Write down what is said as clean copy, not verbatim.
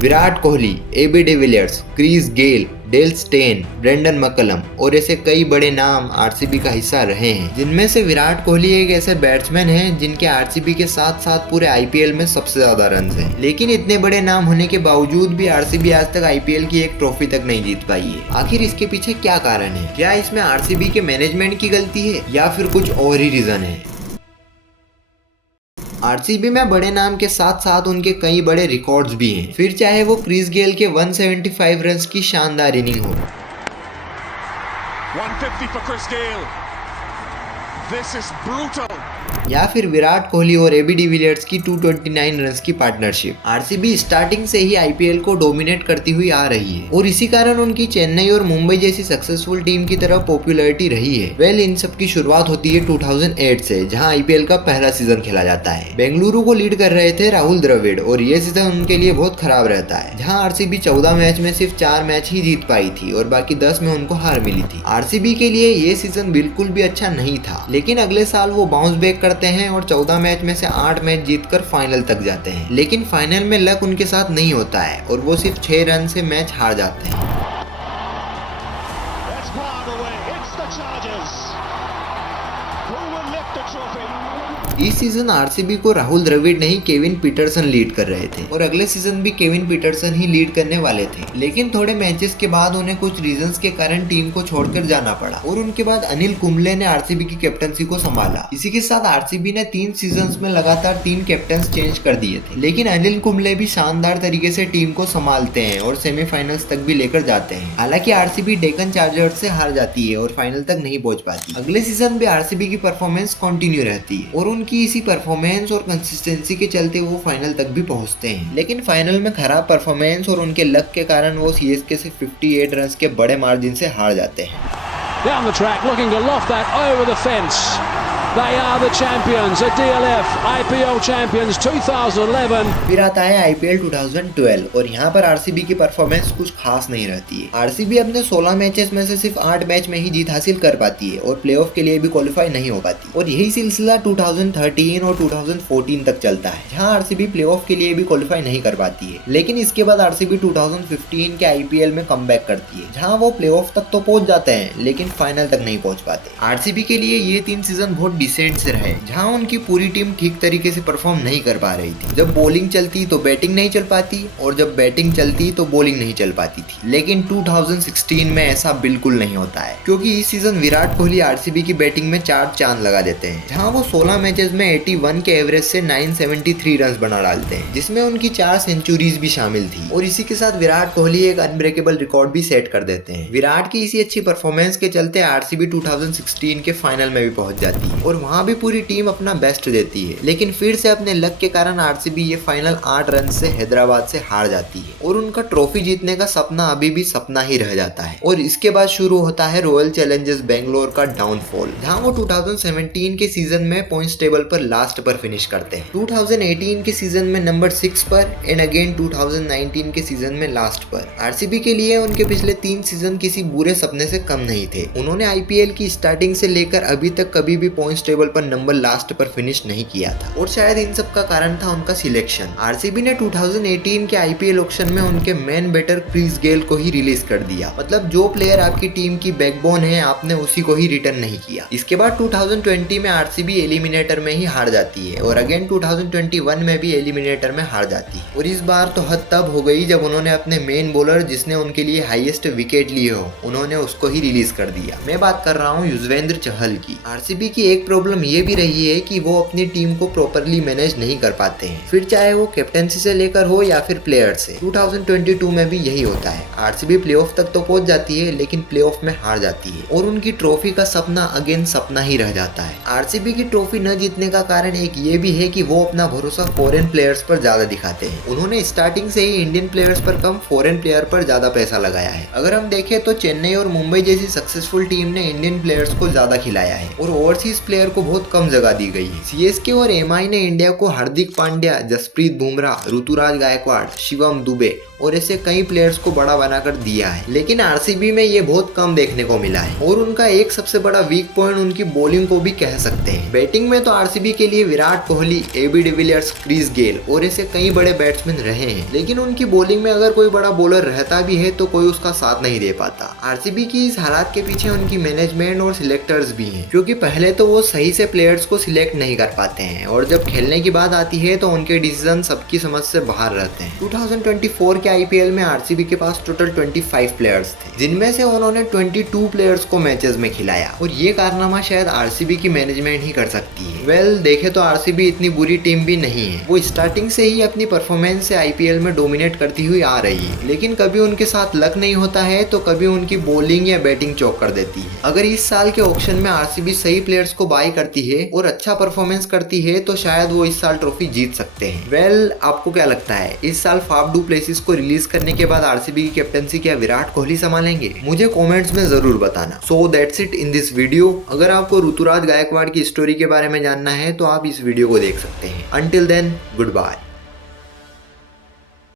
Virat Kohli, AB de Villiers, Chris Gayle, Dale Steyn, Brendon McCullum और ऐसे कई बड़े नाम आरसीबी का हिस्सा रहे हैं, जिनमें से विराट कोहली एक ऐसे बैट्समैन हैं जिनके आरसीबी के साथ साथ पूरे आईपीएल में सबसे ज्यादा रन हैं। लेकिन इतने बड़े नाम होने के बावजूद भी आरसीबी आज तक आईपीएल की एक ट्रॉफी तक नहीं जीत पाई है। आखिर इसके पीछे क्या कारण है? क्या इसमें आरसीबी के मैनेजमेंट की गलती है या फिर कुछ और ही रीजन है? आरसीबी में बड़े नाम के साथ साथ उनके कई बड़े रिकॉर्ड्स भी हैं। फिर चाहे वो क्रिस गेल के 175 रन की शानदार इनिंग हो, 150 for Chris Gayle. This is brutal. या फिर विराट कोहली और एबी डिविलियर्स की 229 रन्स की पार्टनरशिप। आरसीबी स्टार्टिंग से ही आईपीएल को डोमिनेट करती हुई आ रही है और इसी कारण उनकी चेन्नई और मुंबई जैसी सक्सेसफुल टीम की तरह पॉपुलैरिटी रही है। इन सब की शुरुआत होती है 2008 से, जहां आईपीएल का पहला सीजन खेला जाता है। बेंगलुरु को लीड कर रहे थे राहुल द्रविड़ और ये सीजन उनके लिए बहुत खराब रहता है, जहां आरसीबी 14 मैच में सिर्फ 4 मैच ही जीत पाई थी और बाकी 10 में उनको हार मिली थी। आरसीबी के लिए ये सीजन बिल्कुल भी अच्छा नहीं था, लेकिन अगले साल वो बाउंस बैक करते हैं और 14 मैच में से 8 मैच जीतकर फाइनल तक जाते हैं। लेकिन फाइनल में लक उनके साथ नहीं होता है और वो सिर्फ 6 रन से मैच हार जाते हैं। इस सीजन आरसीबी को राहुल द्रविड़ नहीं केविन पीटरसन लीड कर रहे थे और अगले सीजन भी केविन पीटरसन ही लीड करने वाले थे। लेकिन थोड़े मैचेस के बाद उन्हें कुछ रीजंस के कारण टीम को छोड़कर जाना पड़ा और उनके बाद अनिल कुंबले ने आरसीबी की कैप्टनसी को संभाला। इसी के साथ आरसीबी ने 3 सीजन में लगातार 3 कैप्टन चेंज कर दिए थे, लेकिन अनिल कुंबले भी शानदार तरीके से टीम को संभालते हैं और सेमीफाइनल्स तक भी लेकर जाते हैं। हालांकि आरसीबी डेक्कन चार्जर्स से हार जाती है और फाइनल तक नहीं पहुंच पाती। अगले सीजन भी आरसीबी की परफॉर्मेंस कंटिन्यू रहती है और उनकी इसी परफॉर्मेंस और कंसिस्टेंसी के चलते वो फाइनल तक भी पहुंचते हैं। लेकिन फाइनल में खराब परफॉर्मेंस और उनके लक के कारण वो सीएसके से 58 रन के बड़े मार्जिन से हार जाते हैं। Down the track, looking to loft that over the fence. They are the champions, the DLF IPL champions 2011. फिर आता है आईपीएल 2012 और यहाँ पर आरसीबी की परफॉर्मेंस कुछ खास नहीं रहती है। आरसीबी अपने 16 मैचेस में से सिर्फ 8 मैच में ही जीत हासिल कर पाती है और प्लेऑफ के लिए भी क्वालिफाई नहीं हो पाती और यही सिलसिला 2013 और 2014 तक चलता है, जहाँ आरसीबी प्लेऑफ के लिए भी क्वालिफाई नहीं कर पाती है। लेकिन इसके बाद आरसीबी 2015 के आईपीएल में कमबैक करती है, जहाँ वो प्लेऑफ तक तो पहुंच जाते हैं लेकिन फाइनल तक नहीं पहुंच पाते। आरसीबी के लिए ये 3 सीजन बहुत डिसेंट से रहे, जहां उनकी पूरी टीम ठीक तरीके से परफॉर्म नहीं कर पा रही थी। जब बॉलिंग चलती तो बैटिंग नहीं चल पाती और जब बैटिंग चलती तो बॉलिंग नहीं चल पाती थी। लेकिन 2016 में ऐसा बिल्कुल नहीं होता है, क्योंकि इस सीजन विराट कोहली आरसीबी की बैटिंग में 4 चांद लगा देते हैं, जहां वो 16 मैचेस में 81 के एवरेज से 973 रन बना डालते हैं, जिसमें उनकी 4 सेंचुरीज भी शामिल थी और इसी के साथ विराट कोहली एक अनब्रेकेबल रिकॉर्ड भी सेट कर देते हैं। विराट की इसी अच्छी परफॉर्मेंस के चलते आरसीबी 2016 के फाइनल में भी पहुंच जाती है और वहां भी पूरी टीम अपना बेस्ट देती है। लेकिन फिर से अपने लक के कारण आरसीबी ये फाइनल 8 रन से हैदराबाद से हार जाती है और उनका ट्रॉफी जीतने का सपना अभी भी सपना ही रह जाता है। और इसके बाद शुरू होता है रॉयल चैलेंजर्स बेंगलोर का डाउनफॉल, जहां वो 2017 के सीजन में पॉइंट्स टेबल पर लास्ट पर फिनिश करते हैं, 2018 के सीजन में नंबर 6 पर एंड अगेन 2019 के सीजन में लास्ट पर। आरसीबी के लिए उनके पिछले 3 सीजन किसी बुरे सपने से कम नहीं थे। उन्होंने आईपीएल की स्टार्टिंग से लेकर अभी तक कभी भी पॉइंट्स टेबल पर नंबर लास्ट पर फिनिश नहीं किया था और शायद इन सब का कारण था उनका सिलेक्शन। आरसीबी ने 2018 के आईपीएल ऑक्शन में उनके मेन बैटर क्रिस गेल को ही रिलीज कर दिया। मतलब जो प्लेयर आपकी टीम की बैकबोन है, आपने उसी को ही रिटर्न नहीं किया। इसके बाद 2020 में आरसीबी एलिमिनेटर में ही हार जाती है और अगेन 2021 में भी एलिमिनेटर में हार जाती है और इस बार तो हद तब हो गई जब उन्होंने अपने मेन बॉलर, जिसने उनके लिए हाईएस्ट विकेट लिए हो, उन्होंने उसको ही रिलीज कर दिया। मैं बात कर रहा हूँ युजवेंद्र चहल की। आरसीबी की एक प्रॉब्लम ये भी रही है कि वो अपनी टीम को प्रॉपरली मैनेज नहीं कर पाते हैं, फिर चाहे वो कैप्टनसी से लेकर हो या फिर प्लेयर से। 2022 में भी यही होता है। आरसीबी प्लेऑफ तक तो पहुंच जाती है लेकिन प्लेऑफ में हार जाती है और उनकी ट्रॉफी का सपना अगेन सपना ही रह जाता है। आरसीबी की ट्रॉफी न जीतने का कारण एक ये भी है कि वो अपना भरोसा फॉरेन प्लेयर्स पर ज्यादा दिखाते हैं। उन्होंने स्टार्टिंग से ही इंडियन प्लेयर्स पर कम फॉरेन प्लेयर पर ज्यादा पैसा लगाया है। अगर हम देखें तो चेन्नई और मुंबई जैसी सक्सेसफुल टीम ने इंडियन प्लेयर्स को ज्यादा खिलाया है और ओवरसीज प्लेयर को बहुत कम जगह दी गई है। सीएसके और एमआई ने इंडिया को हार्दिक पांड्या, जसप्रीत बुमराह, ऋतुराज गायकवाड़, शिवम दुबे और ऐसे कई प्लेयर्स को बड़ा बनाकर दिया है, लेकिन आरसीबी में ये बहुत कम देखने को मिला है। और उनका एक सबसे बड़ा वीक पॉइंट उनकी बॉलिंग को भी कह सकते हैं। बैटिंग में तो आरसीबी के लिए Virat Kohli, AB de Villiers, Chris Gayle और ऐसे कई बड़े बैट्समैन रहे हैं, लेकिन उनकी बॉलिंग में अगर कोई बड़ा बॉलर रहता भी है तो कोई उसका साथ नहीं दे पाता। आरसीबी की इस हालात के पीछे उनकी मैनेजमेंट और सिलेक्टर्स भी हैं, क्योंकि पहले तो वो सही से प्लेयर्स को सिलेक्ट नहीं कर पाते हैं और जब खेलने की बात आती है तो उनके डिसीजन सबकी समझ से बाहर रहते हैं। 2024 के आईपीएल में आरसीबी के पास टोटल 25 प्लेयर्स थे, जिनमें से उन्होंने 22 प्लेयर्स को मैचेस में खिलाया और ये कारनामा शायद आरसीबी की मैनेजमेंट ही कर सकती है। वेल, देखे तो आरसीबी इतनी बुरी टीम भी नहीं है। वो स्टार्टिंग से ही अपनी परफॉर्मेंस से आईपीएल में डोमिनेट करती हुई आ रही है, लेकिन कभी उनके साथ लक नहीं होता है तो कभी उनकी बॉलिंग या बैटिंग चौक कर देती है। अगर इस साल के ऑक्शन में आरसीबी सही प्लेयर्स को बाय करती है और अच्छा परफॉर्मेंस करती है तो शायद वो इस साल ट्रॉफी जीत सकते हैं। वेल, आपको क्या लगता है, इस साल फाफ डू प्लेसिस को रिलीज करने के बाद आरसीबी की कैप्टनसी क्या विराट कोहली संभालेंगे? मुझे कमेंट्स में जरूर बताना। So that's it in this video. अगर आपको ऋतुराज गायकवाड़ की स्टोरी के बारे में जानना है तो आप इस वीडियो को देख सकते हैं। Until then, good bye.